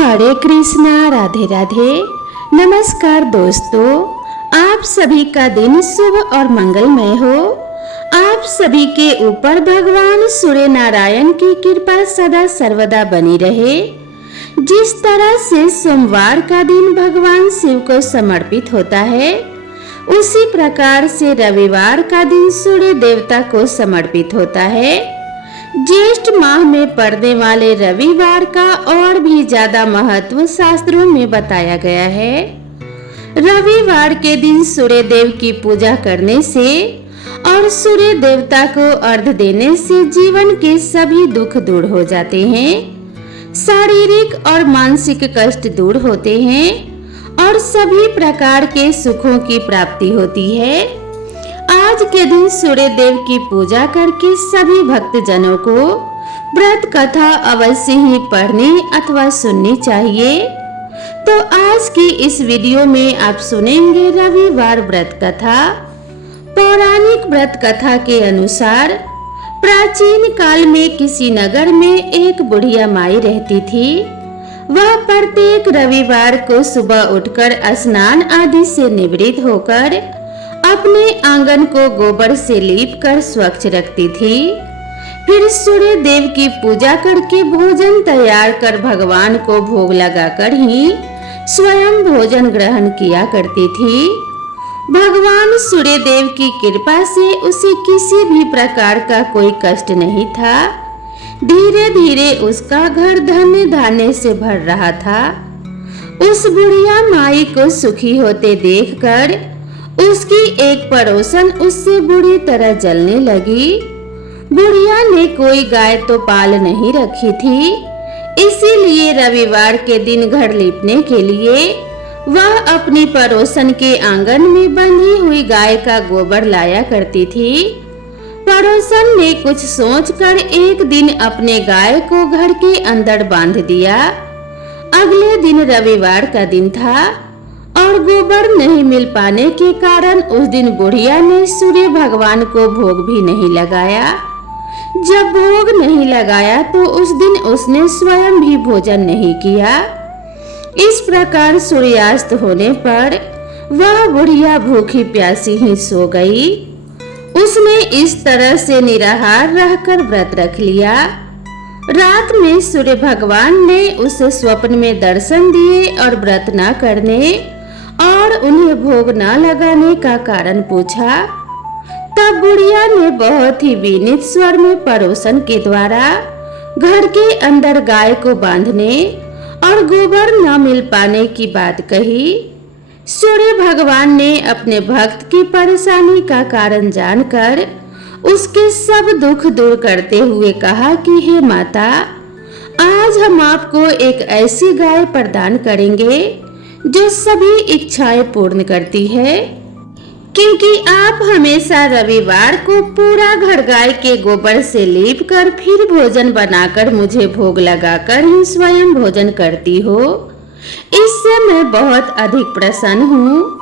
हरे कृष्णा, राधे राधे। नमस्कार दोस्तों, आप सभी का दिन शुभ और मंगलमय हो। आप सभी के ऊपर भगवान सूर्य नारायण की कृपा सदा सर्वदा बनी रहे। जिस तरह से सोमवार का दिन भगवान शिव को समर्पित होता है, उसी प्रकार से रविवार का दिन सूर्य देवता को समर्पित होता है। ज्येष्ठ माह में पड़ने वाले रविवार का और भी ज्यादा महत्व शास्त्रों में बताया गया है। रविवार के दिन सूर्य देव की पूजा करने से और सूर्य देवता को अर्घ्य देने से जीवन के सभी दुख दूर हो जाते हैं, शारीरिक और मानसिक कष्ट दूर होते हैं और सभी प्रकार के सुखों की प्राप्ति होती है। आज के दिन सूर्य देव की पूजा करके सभी भक्तजनों को व्रत कथा अवश्य ही पढ़नी अथवा सुननी चाहिए। तो आज की इस वीडियो में आप सुनेंगे रविवार व्रत कथा। पौराणिक व्रत कथा के अनुसार प्राचीन काल में किसी नगर में एक बुढ़िया माई रहती थी। वह प्रत्येक रविवार को सुबह उठकर स्नान आदि से निवृत्त होकर अपने आंगन को गोबर से लीप कर स्वच्छ रखती थी। फिर सूर्य देव की पूजा करके भोजन तैयार कर भगवान को भोग लगाकर ही स्वयं भोजन ग्रहण किया करती थी। भगवान सूर्य देव की कृपा से उसे किसी भी प्रकार का कोई कष्ट नहीं था। धीरे धीरे उसका घर धन्य धान्य से भर रहा था। उस बुढ़िया माई को सुखी होते देखकर उसकी एक पड़ोसन उससे बुरी तरह जलने लगी। बुढ़िया ने कोई गाय तो पाल नहीं रखी थी, इसीलिए रविवार के दिन घर लीपने के लिए वह अपनी पड़ोसन के आंगन में बंधी हुई गाय का गोबर लाया करती थी। पड़ोसन ने कुछ सोचकर एक दिन अपने गाय को घर के अंदर बांध दिया। अगले दिन रविवार का दिन था और गोबर नहीं मिल पाने के कारण उस दिन बुढ़िया ने सूर्य भगवान को भोग भी नहीं लगाया। जब भोग नहीं लगाया तो उस दिन उसने स्वयं भी भोजन नहीं किया। इस प्रकार सूर्यास्त होने पर वह बुढ़िया भूखी प्यासी ही सो गई। उसने इस तरह से निराहार रहकर व्रत रख लिया। रात में सूर्य भगवान ने उसे स्वप्न में दर्शन दिए और व्रत न करने और उन्हें भोग न लगाने का कारण पूछा। तब बुढ़िया ने बहुत ही विनीत स्वर में पड़ोसन के द्वारा घर के अंदर गाय को बांधने और गोबर न मिल पाने की बात कही। सूर्य भगवान ने अपने भक्त की परेशानी का कारण जानकर उसके सब दुख दूर करते हुए कहा कि हे माता, आज हम आपको एक ऐसी गाय प्रदान करेंगे जो सभी इच्छाएं पूर्ण करती है, क्योंकि आप हमेशा रविवार को पूरा घर गाय के गोबर से लीप कर फिर भोजन बनाकर मुझे भोग लगाकर ही स्वयं भोजन करती हो। इससे मैं बहुत अधिक प्रसन्न हूँ।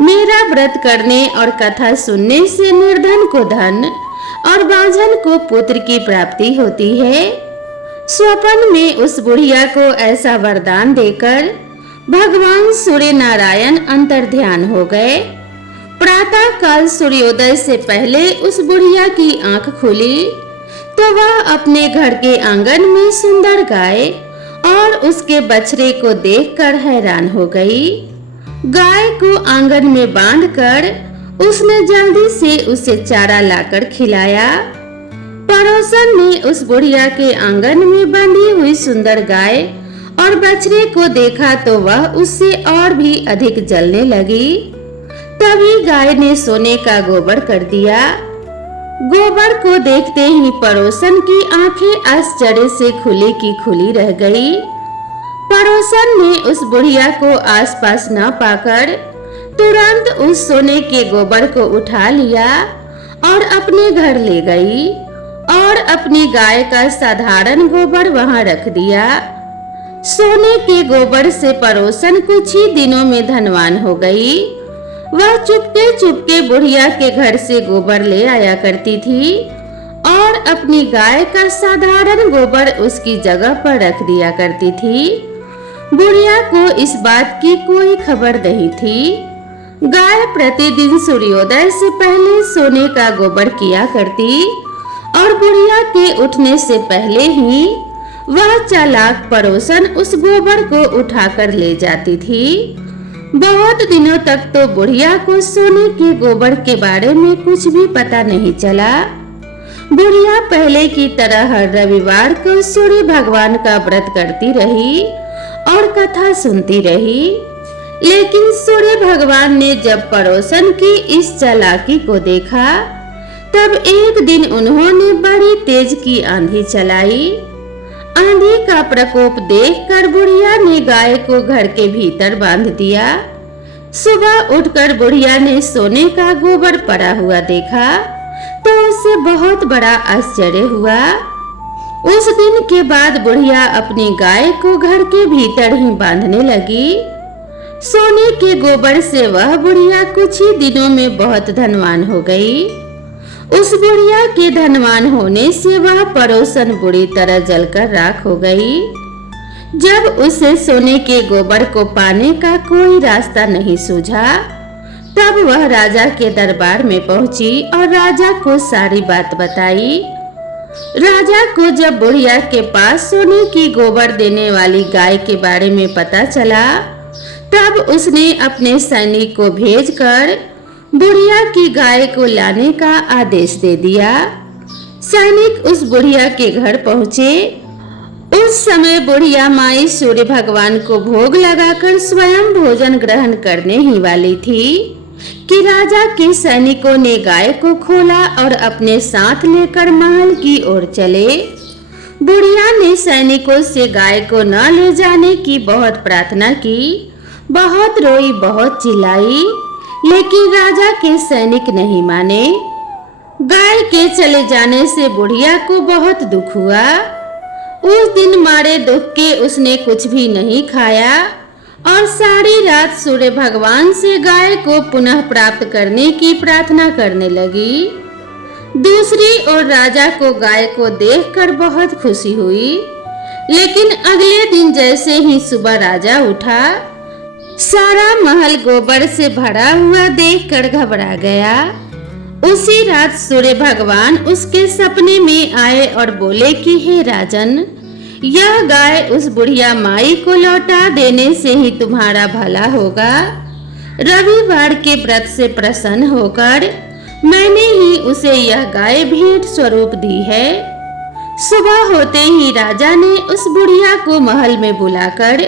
मेरा व्रत करने और कथा सुनने से निर्धन को धन और बांझन को पुत्र की प्राप्ति होती है। स्वप्न में उस बुढ़िया को ऐसा वरदान देकर भगवान सूर्य नारायण अंतर ध्यान हो गए। प्रातः काल सूर्योदय से पहले उस बुढ़िया की आंख खुली तो वह अपने घर के आंगन में सुंदर गाय और उसके बछड़े को देखकर हैरान हो गई। गाय को आंगन में बांधकर उसने जल्दी से उसे चारा लाकर खिलाया। पड़ोसन ने उस बुढ़िया के आंगन में बंधी हुई सुंदर गाय और बछड़े को देखा तो वह उससे और भी अधिक जलने लगी। तभी गाय ने सोने का गोबर कर दिया। गोबर को देखते ही पड़ोसन की आंखें आश्चर्य से खुली की खुली रह गई। पड़ोसन ने उस बुढ़िया को आसपास न पाकर तुरंत उस सोने के गोबर को उठा लिया और अपने घर ले गई और अपनी गाय का साधारण गोबर वहां रख दिया। सोने के गोबर से पड़ोसन कुछ ही दिनों में धनवान हो गई। वह चुपके चुपके बुढ़िया के घर से गोबर ले आया करती थी और अपनी गाय का साधारण गोबर उसकी जगह पर रख दिया करती थी। बुढ़िया को इस बात की कोई खबर नहीं थी। गाय प्रतिदिन सूर्योदय से पहले सोने का गोबर किया करती और बुढ़िया के उठने से पहले ही वह चालाक पड़ोसन उस गोबर को उठाकर ले जाती थी। बहुत दिनों तक तो बुढ़िया को सोने के गोबर के बारे में कुछ भी पता नहीं चला। बुढ़िया पहले की तरह हर रविवार को सूर्य भगवान का व्रत करती रही और कथा सुनती रही। लेकिन सूर्य भगवान ने जब पड़ोसन की इस चालाकी को देखा, तब एक दिन उन्होंने बड़ी तेज की आंधी चलाई। आंधी का प्रकोप देखकर बुढ़िया ने गाय को घर के भीतर बांध दिया। सुबह उठकर बुढ़िया ने सोने का गोबर पड़ा हुआ देखा तो उसे बहुत बड़ा आश्चर्य हुआ। उस दिन के बाद बुढ़िया अपनी गाय को घर के भीतर ही बांधने लगी। सोने के गोबर से वह बुढ़िया कुछ ही दिनों में बहुत धनवान हो गई। उस बुढ़िया के धनवान होने से वह पड़ोसन बुरी तरह जलकर राख हो गई। जब उसे सोने के गोबर को पाने का कोई रास्ता नहीं सूझा, तब वह राजा के दरबार में पहुंची और राजा को सारी बात बताई। राजा को जब बुढ़िया के पास सोने की गोबर देने वाली गाय के बारे में पता चला, तब उसने अपने सैनिक को भेजकर बुढ़िया की गाय को लाने का आदेश दे दिया। सैनिक उस बुढ़िया के घर पहुंचे। उस समय बुढ़िया माई सूर्य भगवान को भोग लगाकर स्वयं भोजन ग्रहण करने ही वाली थी कि राजा के सैनिकों ने गाय को खोला और अपने साथ लेकर महल की ओर चले। बुढ़िया ने सैनिकों से गाय को न ले जाने की बहुत प्रार्थना की, बहुत रोई, बहुत चिल्लाई, लेकिन राजा के सैनिक नहीं माने। गाय के चले जाने से बुढ़िया को बहुत दुख हुआ। उस दिन मारे दुख के उसने कुछ भी नहीं खाया और सारी रात सूर्य भगवान से गाय को पुनः प्राप्त करने की प्रार्थना करने लगी। दूसरी ओर राजा को गाय को देखकर बहुत खुशी हुई, लेकिन अगले दिन जैसे ही सुबह राजा उठा, सारा महल गोबर से भरा हुआ देखकर घबरा गया। उसी रात सूर्य भगवान उसके सपने में आए और बोले कि हे राजन, यह गाय उस बुढ़िया माई को लौटा देने से ही तुम्हारा भला होगा। रविवार के व्रत से प्रसन्न होकर मैंने ही उसे यह गाय भेंट स्वरूप दी है। सुबह होते ही राजा ने उस बुढ़िया को महल में बुलाकर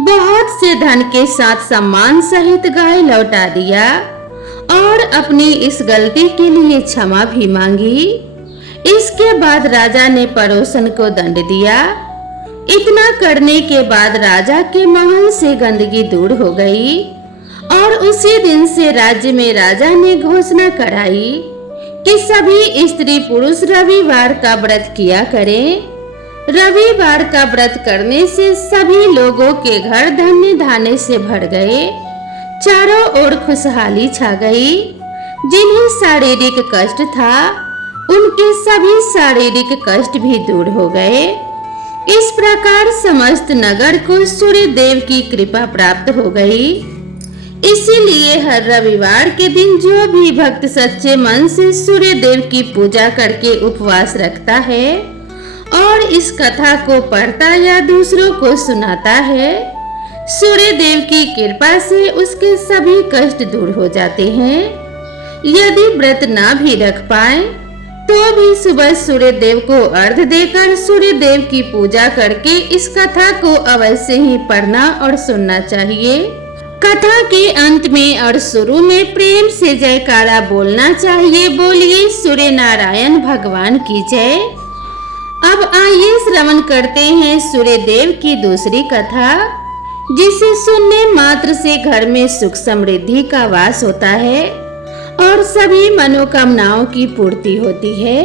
बहुत से धन के साथ सम्मान सहित गाय लौटा दिया और अपनी इस गलती के लिए क्षमा भी मांगी। इसके बाद राजा ने पड़ोसन को दंड दिया। इतना करने के बाद राजा के महल से गंदगी दूर हो गई और उसी दिन से राज्य में राजा ने घोषणा कराई कि सभी स्त्री पुरुष रविवार का व्रत किया करें। रविवार का व्रत करने से सभी लोगों के घर धन्य धान्य से भर गए। चारों ओर खुशहाली छा गई। जिन्हें शारीरिक कष्ट था, उनके सभी शारीरिक कष्ट भी दूर हो गए। इस प्रकार समस्त नगर को सूर्य देव की कृपा प्राप्त हो गई। इसीलिए हर रविवार के दिन जो भी भक्त सच्चे मन से सूर्य देव की पूजा करके उपवास रखता है और इस कथा को पढ़ता या दूसरों को सुनाता है, सूर्य देव की कृपा से उसके सभी कष्ट दूर हो जाते हैं। यदि व्रत ना भी रख पाए तो भी सुबह सूर्य देव को अर्घ देकर सूर्य देव की पूजा करके इस कथा को अवश्य ही पढ़ना और सुनना चाहिए। कथा के अंत में और शुरू में प्रेम से जयकारा बोलना चाहिए। बोलिए सूर्य नारायण भगवान की जय। अब आइए श्रवण करते हैं सूर्य देव की दूसरी कथा, जिसे सुनने मात्र से घर में सुख समृद्धि का वास होता है और सभी मनोकामनाओं की पूर्ति होती है।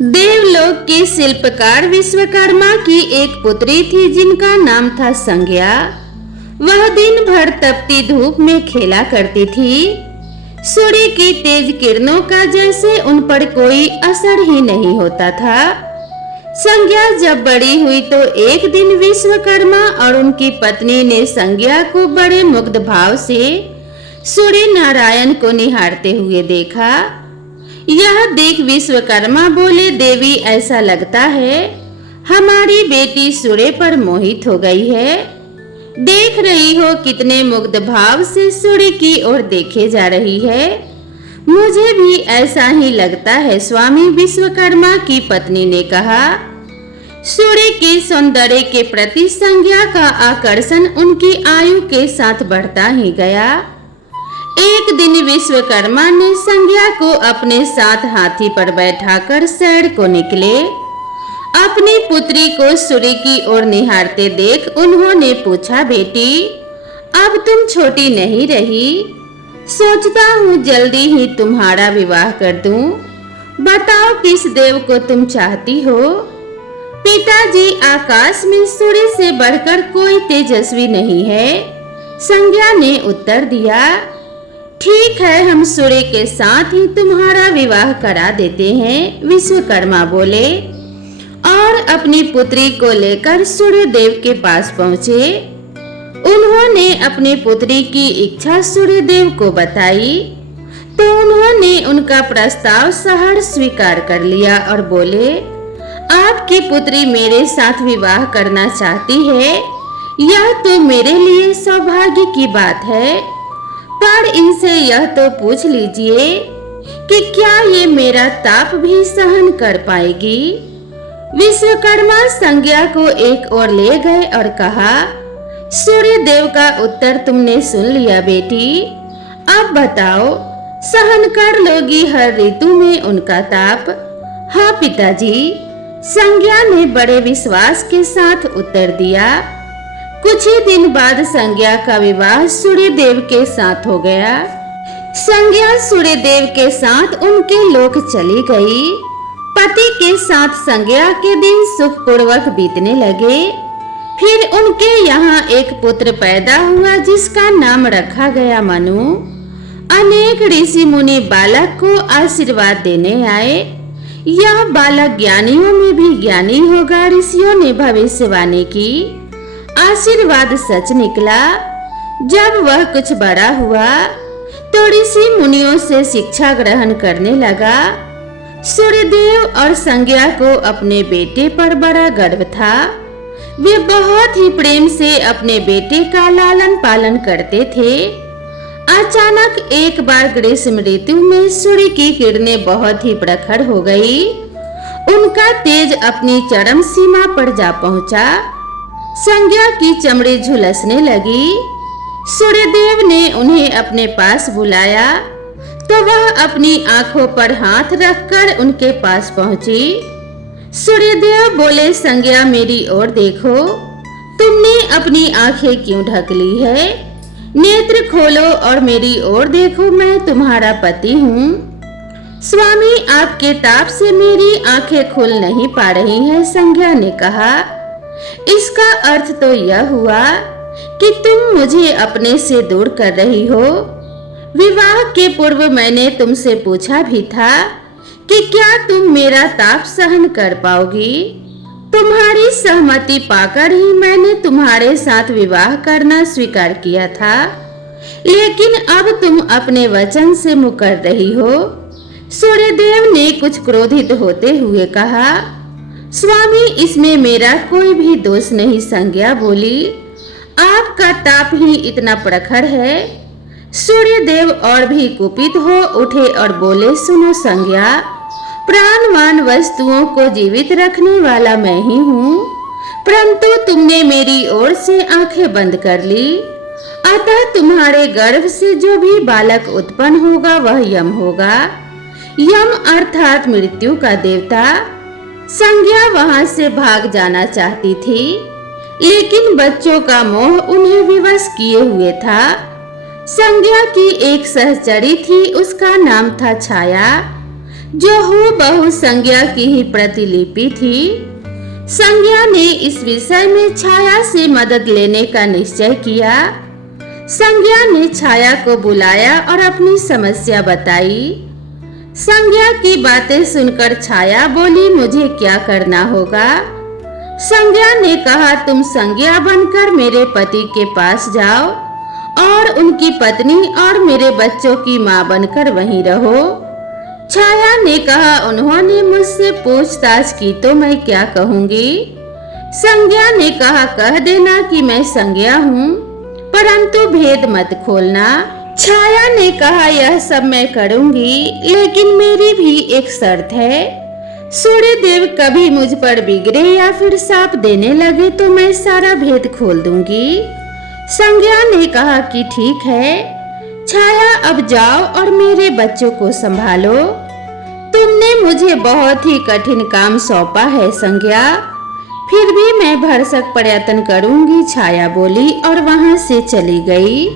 देवलोक के शिल्पकार विश्वकर्मा की एक पुत्री थी जिनका नाम था संज्ञा। वह दिन भर तपती धूप में खेला करती थी। सूर्य की तेज किरणों का जैसे उन पर कोई असर ही नहीं होता था। संज्ञा जब बड़ी हुई तो एक दिन विश्वकर्मा और उनकी पत्नी ने संज्ञा को बड़े मुग्ध भाव से सूर्य नारायण को निहारते हुए देखा। यह देख विश्वकर्मा बोले, देवी ऐसा लगता है हमारी बेटी सूर्य पर मोहित हो गई है। देख रही हो कितने मुग्ध भाव से सूर्य की ओर देखे जा रही है। मुझे भी ऐसा ही लगता है स्वामी, विश्वकर्मा की पत्नी ने कहा। सूर्य के सौंदर्य के प्रति संज्ञा का आकर्षण उनकी आयु के साथ बढ़ता ही गया। एक दिन विश्वकर्मा ने संज्ञा को अपने साथ हाथी पर बैठाकर सैर को निकले। अपनी पुत्री को सूर्य की ओर निहारते देख उन्होंने पूछा, बेटी अब तुम छोटी नहीं रही, सोचता हूँ जल्दी ही तुम्हारा विवाह कर दूं। बताओ किस देव को तुम चाहती हो। पिताजी, आकाश में सूर्य से बढ़कर कोई तेजस्वी नहीं है, संज्ञा ने उत्तर दिया। ठीक है, हम सूर्य के साथ ही तुम्हारा विवाह करा देते हैं, विश्वकर्मा बोले और अपनी पुत्री को लेकर सूर्य देव के पास पहुँचे। उन्होंने अपनी पुत्री की इच्छा सूर्य देव को बताई तो उन्होंने उनका प्रस्ताव सहर्ष स्वीकार कर लिया और बोले, आपकी पुत्री मेरे साथ विवाह करना चाहती है, यह तो मेरे लिए सौभाग्य की बात है, पर इनसे यह तो पूछ लीजिए कि क्या ये मेरा ताप भी सहन कर पाएगी। विश्वकर्मा संज्ञा को एक ओर ले गए और कहा, सूर्य देव का उत्तर तुमने सुन लिया बेटी, अब बताओ सहन कर लोगी हर ऋतु में उनका ताप। हाँ पिताजी, संज्ञा ने बड़े विश्वास के साथ उत्तर दिया। कुछ ही दिन बाद संज्ञा का विवाह सूर्य देव के साथ हो गया। संज्ञा सूर्य देव के साथ उनके लोक चली गई। पति के साथ संज्ञा के दिन सुखपूर्वक बीतने लगे। फिर उनके यहाँ एक पुत्र पैदा हुआ जिसका नाम रखा गया मनु। अनेक ऋषि मुनि बालक को आशीर्वाद देने आए। यह बालक ज्ञानियों में भी ज्ञानी होगा, ऋषियों ने भविष्यवाणी की। आशीर्वाद सच निकला। जब वह कुछ बड़ा हुआ तो ऋषि मुनियों से शिक्षा ग्रहण करने लगा। सूर्यदेव और संज्ञा को अपने बेटे पर बड़ा गर्व था। वे बहुत ही प्रेम से अपने बेटे का लालन पालन करते थे। अचानक एक बार ग्रीष्म ऋतु में सूर्य की किरणें बहुत ही प्रखर हो गई। उनका तेज अपनी चरम सीमा पर जा पहुंचा। संज्ञा की चमड़ी झुलसने लगी। सूर्यदेव ने उन्हें अपने पास बुलाया तो वह अपनी आंखों पर हाथ रखकर उनके पास पहुंची। सूर्यदेव बोले, संज्ञा मेरी ओर देखो, तुमने अपनी आंखें क्यों ढक ली है? नेत्र खोलो और मेरी ओर देखो, मैं तुम्हारा पति हूँ। स्वामी, आपके ताप से मेरी आंखें खुल नहीं पा रही हैं, संज्ञा ने कहा। इसका अर्थ तो यह हुआ कि तुम मुझे अपने से दूर कर रही हो। विवाह के पूर्व मैंने तुमसे पूछा भी था कि क्या तुम मेरा ताप सहन कर पाओगी। तुम्हारी सहमति पाकर ही मैंने तुम्हारे साथ विवाह करना स्वीकार किया था, लेकिन अब तुम अपने वचन से मुकर रही हो। सूर्यदेव ने कुछ क्रोधित होते हुए कहा। स्वामी, इसमें मेरा कोई भी दोष नहीं, संज्ञा बोली। आपका ताप ही इतना प्रखर है। सूर्यदेव और भी कुपित हो उठे और बोले, सुनो संज्ञा, प्राणवान वस्तुओं को जीवित रखने वाला मैं ही हूँ, परंतु तुमने मेरी ओर से आंखें बंद कर ली। अतः तुम्हारे गर्भ से जो भी बालक उत्पन्न होगा वह यम होगा। यम अर्थात मृत्यु का देवता। संज्ञा वहां से भाग जाना चाहती थी, लेकिन बच्चों का मोह उन्हें विवश किए हुए था। संज्ञा की एक सहचरी थी, उसका नाम था छाया, जो हूबहू संज्ञा की ही प्रतिलिपि थी। संज्ञा ने इस विषय में छाया से मदद लेने का निश्चय किया। संज्ञा ने छाया को बुलाया और अपनी समस्या बताई। संज्ञा की बातें सुनकर छाया बोली, मुझे क्या करना होगा? संज्ञा ने कहा, तुम संज्ञा बनकर मेरे पति के पास जाओ और उनकी पत्नी और मेरे बच्चों की मां बनकर वहीं रहो। छाया ने कहा, उन्होंने मुझसे पूछताछ की तो मैं क्या कहूंगी? संज्ञा ने कहा, कह देना कि मैं संज्ञा हूँ, परंतु भेद मत खोलना। छाया ने कहा, यह सब मैं करूंगी, लेकिन मेरी भी एक शर्त है। सूर्यदेव कभी मुझ पर बिगड़े या फिर साप देने लगे तो मैं सारा भेद खोल दूंगी। संज्ञा ने कहा कि ठीक है। छाया, अब जाओ और मेरे बच्चों को संभालो। तुमने मुझे बहुत ही कठिन काम सौंपा है संज्ञा, फिर भी मैं भरसक प्रयत्न करूंगी, छाया बोली और वहां से चली गई।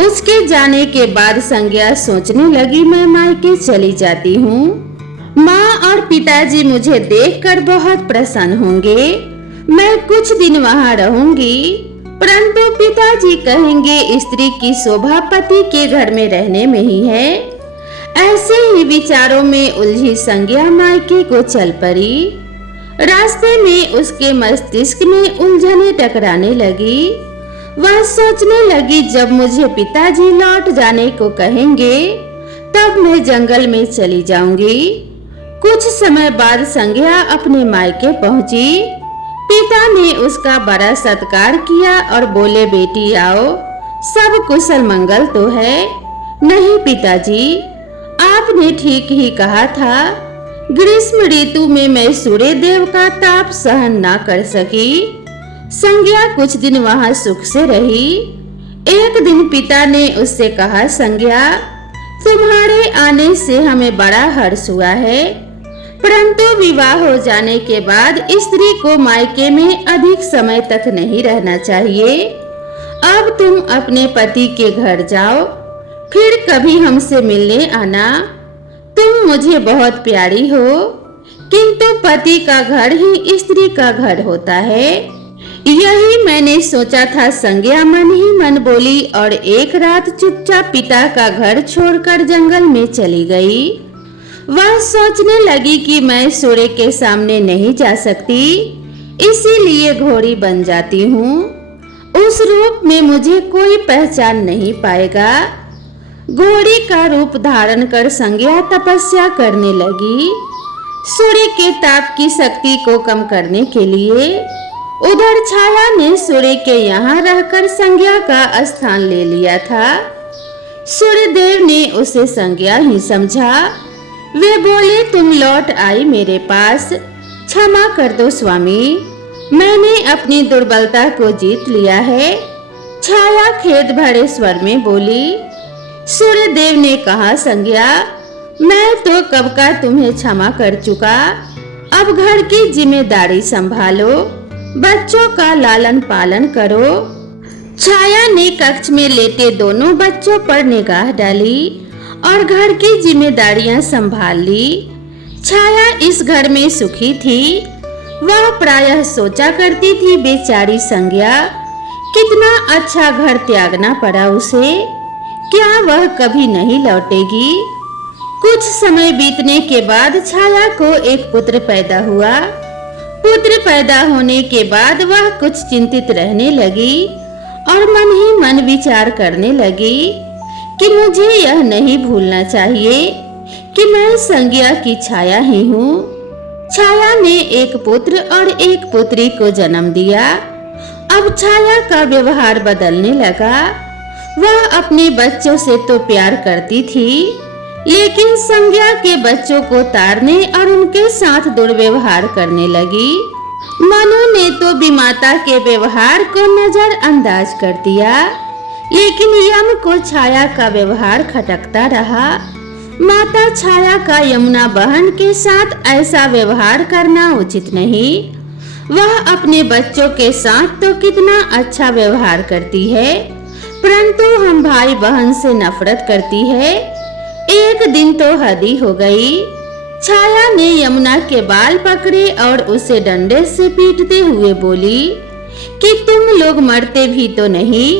उसके जाने के बाद संज्ञा सोचने लगी, मैं मायके चली जाती हूँ, माँ और पिताजी मुझे देखकर बहुत प्रसन्न होंगे, मैं कुछ दिन वहाँ रहूंगी, परंतु पिताजी कहेंगे स्त्री की शोभा पति के घर में रहने में ही है। ऐसे ही विचारों में उलझी संज्ञा मायके को चल पड़ी। रास्ते में उसके मस्तिष्क में उलझने टकराने लगी। वह सोचने लगी, जब मुझे पिताजी लौट जाने को कहेंगे तब मैं जंगल में चली जाऊंगी। कुछ समय बाद संज्ञा अपने मायके पहुंची। पिता ने उसका बड़ा सत्कार किया और बोले, बेटी आओ, सब कुशल मंगल तो है? नहीं पिताजी, आपने ठीक ही कहा था, ग्रीष्म ऋतु में मैं सूर्य देव का ताप सहन ना कर सकी। संज्ञा कुछ दिन वहां सुख से रही। एक दिन पिता ने उससे कहा, संज्ञा, तुम्हारे आने से हमें बड़ा हर्ष हुआ है, परंतु विवाह हो जाने के बाद स्त्री को मायके में अधिक समय तक नहीं रहना चाहिए। अब तुम अपने पति के घर जाओ, फिर कभी हमसे मिलने आना। तुम मुझे बहुत प्यारी हो, किंतु पति का घर ही स्त्री का घर होता है। यही मैंने सोचा था, संज्ञा मन ही मन बोली और एक रात चुपचाप पिता का घर छोड़कर जंगल में चली गई। वह सोचने लगी कि मैं सूर्य के सामने नहीं जा सकती, इसीलिए घोड़ी बन जाती हूँ। उस रूप में मुझे कोई पहचान नहीं पाएगा। घोड़ी का रूप धारण कर संज्ञा तपस्या करने लगी, सूर्य के ताप की शक्ति को कम करने के लिए। उधर छाया ने सूर्य के यहाँ रहकर संज्ञा का स्थान ले लिया था। सूर्यदेव ने उसे संज्ञा ही समझा। वे बोले, तुम लौट आई मेरे पास, क्षमा कर दो स्वामी, मैंने अपनी दुर्बलता को जीत लिया है। छाया खेद भरे स्वर में बोली। सूर्यदेव ने कहा, संज्ञा, मैं तो कब का तुम्हें क्षमा कर चुका, अब घर की जिम्मेदारी संभालो, बच्चों का लालन पालन करो। छाया ने कक्ष में लेटे दोनों बच्चों पर निगाह डाली और घर की जिम्मेदारियां संभाल ली। छाया इस घर में सुखी थी। वह प्रायः सोचा करती थी, बेचारी संज्ञा, कितना अच्छा घर त्यागना पड़ा उसे, क्या वह कभी नहीं लौटेगी? कुछ समय बीतने के बाद छाया को एक पुत्र पैदा हुआ। पुत्र पैदा होने के बाद वह कुछ चिंतित रहने लगी और मन ही मन विचार करने लगी कि मुझे यह नहीं भूलना चाहिए कि मैं संज्ञा की छाया ही हूँ। छाया ने एक पुत्र और एक पुत्री को जन्म दिया। अब छाया का व्यवहार बदलने लगा। वह अपने बच्चों से तो प्यार करती थी, लेकिन संज्ञा के बच्चों को ताड़ने और उनके साथ दुर्व्यवहार करने लगी। मनु ने तो विमाता के व्यवहार को नजरअंदाज कर दिया, लेकिन यम को छाया का व्यवहार खटकता रहा। माता छाया का यमुना बहन के साथ ऐसा व्यवहार करना उचित नहीं। वह अपने बच्चों के साथ तो कितना अच्छा व्यवहार करती है, परंतु हम भाई बहन से नफरत करती है। एक दिन तो हद ही हो गई। छाया ने यमुना के बाल पकड़े और उसे डंडे से पीटते हुए बोली कि तुम लोग मरते भी तो नहीं,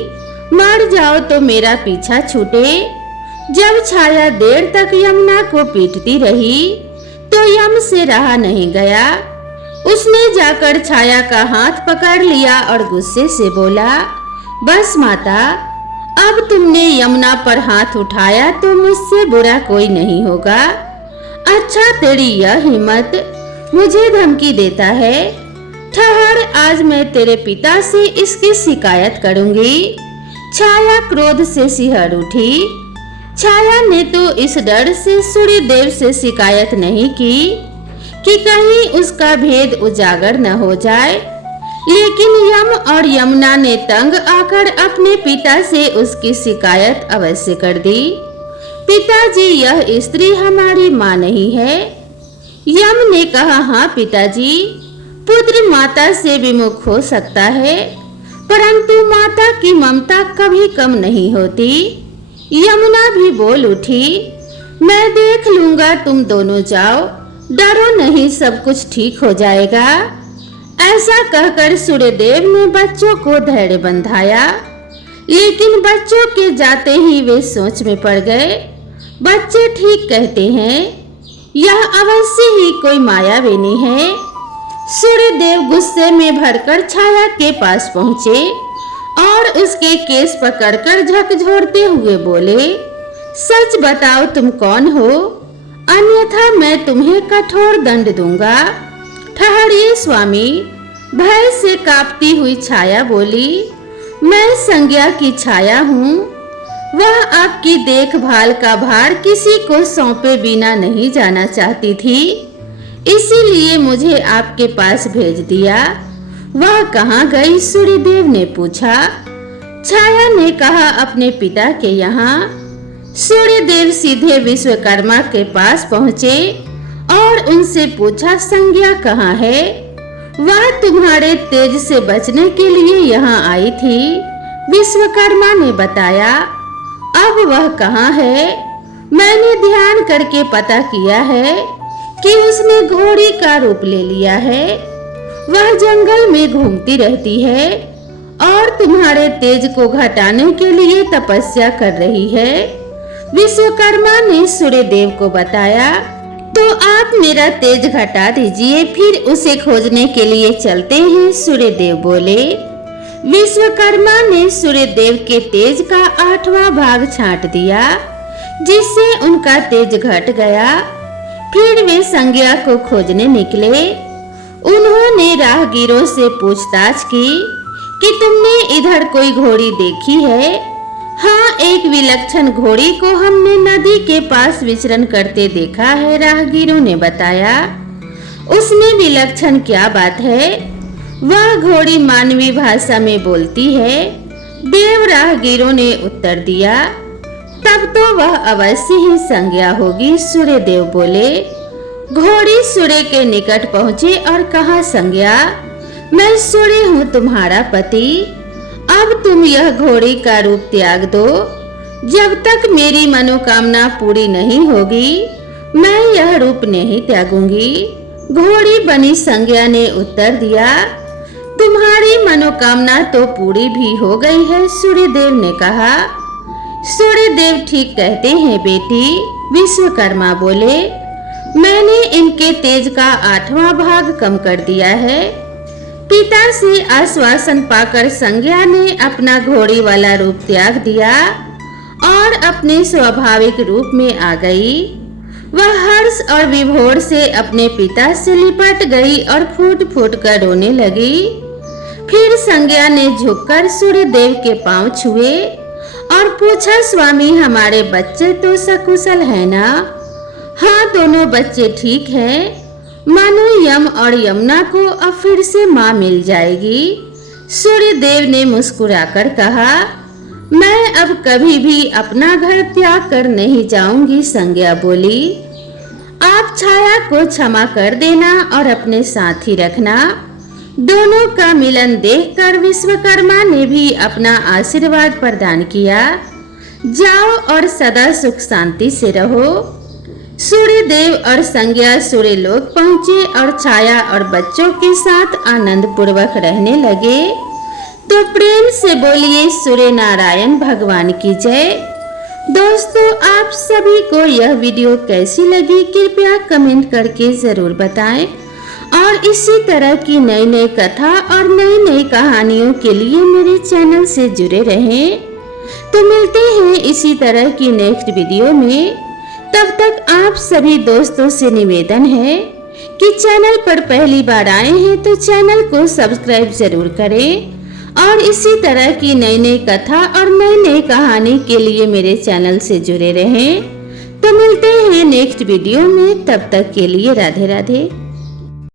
मर जाओ तो मेरा पीछा छूटे। जब छाया देर तक यमुना को पीटती रही तो यम से रहा नहीं गया। उसने जाकर छाया का हाथ पकड़ लिया और गुस्से से बोला, बस माता, अब तुमने यमुना पर हाथ उठाया तो मुझसे बुरा कोई नहीं होगा। अच्छा, तेरी यह हिम्मत मुझे धमकी देता है। ठहर, आज मैं तेरे पिता से इसकी शिकायत करूंगी। छाया क्रोध से सिहर उठी। छाया ने तो इस डर से सूर्यदेव से शिकायत नहीं की कि कहीं उसका भेद उजागर न हो जाए, लेकिन यम और यमुना ने तंग आकर अपने पिता से उसकी शिकायत अवश्य कर दी। पिताजी, यह स्त्री हमारी माँ नहीं है। यम ने कहा, हाँ पिताजी, पुत्र माता से विमुख हो सकता है, परंतु माता की ममता कभी कम नहीं होती। यमुना भी बोल उठी, मैं देख लूंगा, तुम दोनों जाओ, डरो नहीं, सब कुछ ठीक हो जाएगा। ऐसा कहकर सूर्यदेव ने बच्चों को धैर्य बंधाया, लेकिन बच्चों के जाते ही वे सोच में पड़ गए। बच्चे ठीक कहते हैं, यह अवश्य ही कोई मायाविनी है। सूर्यदेव गुस्से में भरकर छाया के पास पहुंचे और उसके केस पकड़कर झकझोरते हुए बोले, सच बताओ, तुम कौन हो? अन्यथा मैं तुम्हें कठोर दंड दूंगा। ठहरिए स्वामी, भय से कांपती हुई छाया बोली, मैं संज्ञा की छाया हूँ। वह आपकी देखभाल का भार किसी को सौंपे बिना नहीं जाना चाहती थी, इसीलिए मुझे आपके पास भेज दिया। वह कहाँ गई? सूर्यदेव ने पूछा। छाया ने कहा, अपने पिता के यहाँ। सूर्यदेव सीधे विश्वकर्मा के पास पहुँचे और उनसे पूछा, संज्ञा कहाँ है? वह तुम्हारे तेज से बचने के लिए यहाँ आई थी, विश्वकर्मा ने बताया। अब वह कहाँ है? मैंने ध्यान करके पता किया है कि उसने घोड़ी का रूप ले लिया है। वह जंगल में घूमती रहती है और तुम्हारे तेज को घटाने के लिए तपस्या कर रही है, विश्वकर्मा ने सूर्यदेव को बताया। तो आप मेरा तेज घटा दीजिए, फिर उसे खोजने के लिए चलते हैं, सूर्यदेव बोले। विश्वकर्मा ने सूर्यदेव के तेज का 8वां भाग छांट दिया, जिससे उनका तेज घट गया। फिर वे संज्ञा को खोजने निकले। उन्होंने राहगीरों से पूछताछ की कि तुमने इधर कोई घोड़ी देखी है? हाँ, एक विलक्षण घोड़ी को हमने नदी के पास विचरण करते देखा है, राहगीरों ने बताया। उसमें विलक्षण क्या बात है? वह घोड़ी मानवीय भाषा में बोलती है, देव राहगीरों ने उत्तर दिया। तब तो वह अवश्य ही संज्ञा होगी, सूर्यदेव बोले। घोड़ी सूर्य के निकट पहुंची और कहा, संज्ञा, मैं सूर्य हूँ, तुम्हारा पति। अब तुम यह घोड़ी का रूप त्याग दो। जब तक मेरी मनोकामना पूरी नहीं होगी, मैं यह रूप नहीं त्यागूंगी। घोड़ी बनी संज्ञा ने उत्तर दिया, तुम्हारी मनोकामना तो पूरी भी हो गई है, सूर्यदेव ने कहा। सूर्यदेव ठीक कहते हैं बेटी, विश्वकर्मा बोले। मैंने इनके तेज का 8वां भाग कम कर दिया है। पिता से आश्वासन पाकर संज्ञा ने अपना घोड़ी वाला रूप त्याग दिया और अपने स्वाभाविक रूप में आ गई। वह हर्ष और विभोर से अपने पिता से लिपट गई और फूट फूट कर रोने लगी। फिर संज्ञा ने झुककर सूर्यदेव के पांव छुए और पूछा, स्वामी, हमारे बच्चे तो सकुशल है ना? हाँ, दोनों बच्चे ठीक हैं। मानो यम और यमुना को अब फिर से माँ मिल जाएगी। सूर्यदेव ने मुस्कुराकर कहा, मैं अब कभी भी अपना घर त्याग कर नहीं जाऊंगी, संज्ञा बोली। आप छाया को क्षमा कर देना और अपने साथ ही रखना। दोनों का मिलन देखकर विश्वकर्मा ने भी अपना आशीर्वाद प्रदान किया। जाओ और सदा सुख शांति से रहो। सूर्यदेव और संज्ञा सूर्यलोक पहुँचे और छाया और बच्चों के साथ आनंद पूर्वक रहने लगे। तो प्रेम से बोलिए सूर्य नारायण भगवान की जय। दोस्तों, आप सभी को यह वीडियो कैसी लगी कृपया कमेंट करके ज़रूर बताएं और इसी तरह की नई नई कथा और नई नई कहानियों के लिए मेरे चैनल से जुड़े रहें। तो मिलते हैं इसी तरह की नेक्स्ट वीडियो में। तब तक आप सभी दोस्तों से निवेदन है कि चैनल पर पहली बार आए हैं तो चैनल को सब्सक्राइब जरूर करें और इसी तरह की नई नई कथा और नई नई कहानी के लिए मेरे चैनल से जुड़े रहें। तो मिलते हैं नेक्स्ट वीडियो में, तब तक के लिए राधे राधे।